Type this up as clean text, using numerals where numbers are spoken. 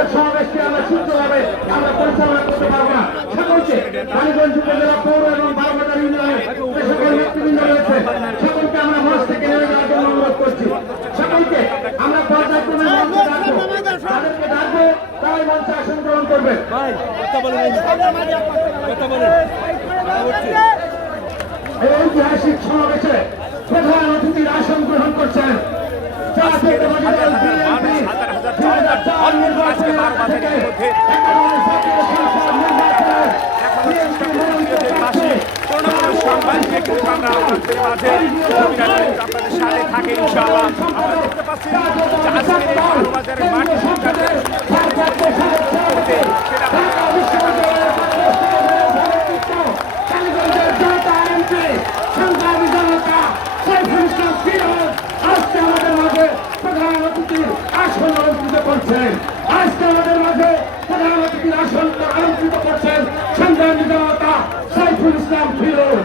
আজকের সমাবেশকে আমরা সুস্থভাবে আমরা পরিচালনা করতে পারবো না। সকলকে রানীগঞ্জ উপজেলা পৌর এবং বারবাজার ইউনিয়নের যে সকল নেতৃবৃন্দ রয়েছে সকলকে আমরা মঞ্চ থেকে নেমে যাওয়ার জন্য অনুরোধ করছি। সকলকে আমরা পর্যায়ক্রমে মঞ্চে ডাকবো, তাদেরকে ডাকবো, তারাই মঞ্চে আসন গ্রহণ করবে। এই ঐতিহাসিক সমাবেশে প্রধান অতিথির আসন গ্রহণ করছেন আপনাদের সাথে থাকে ইনশাআল্লাহ। আমরা দেখতে পাচ্ছি বাজারের মাঠ আজকে আমাদের মাঝে প্রধান অতিথির আসন অলঙ্কৃত করছেন সংগ্রামী জনতা সাইফুল ইসলাম ফিরোজ।